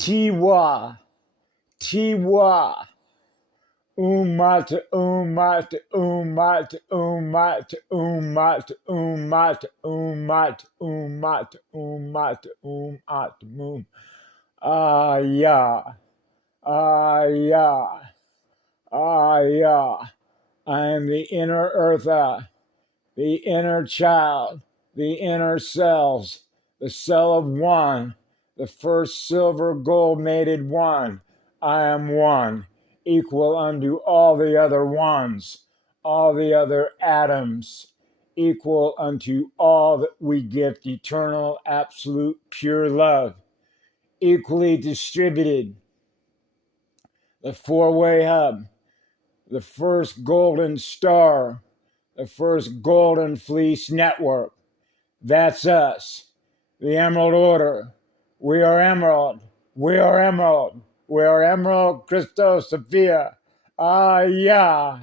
Tiwa, Tiwa, Umata, Umata, Umata, Umata, Umata, Umata, Umata, Umata, Umata, Umata, Moon. Ah, yeah, ah, yeah, ah, yeah. I am the inner eartha, the inner child, the inner cells, the cell of one, the first silver gold mated one. I am one, equal unto all the other ones, all the other atoms, equal unto all that we gift eternal, absolute, pure love, equally distributed. The four-way hub, the first golden star, the first golden fleece network. That's us, the Emerald Order. We are Emerald. We are Emerald. We are Emerald Christos Sophia. Ah, yeah.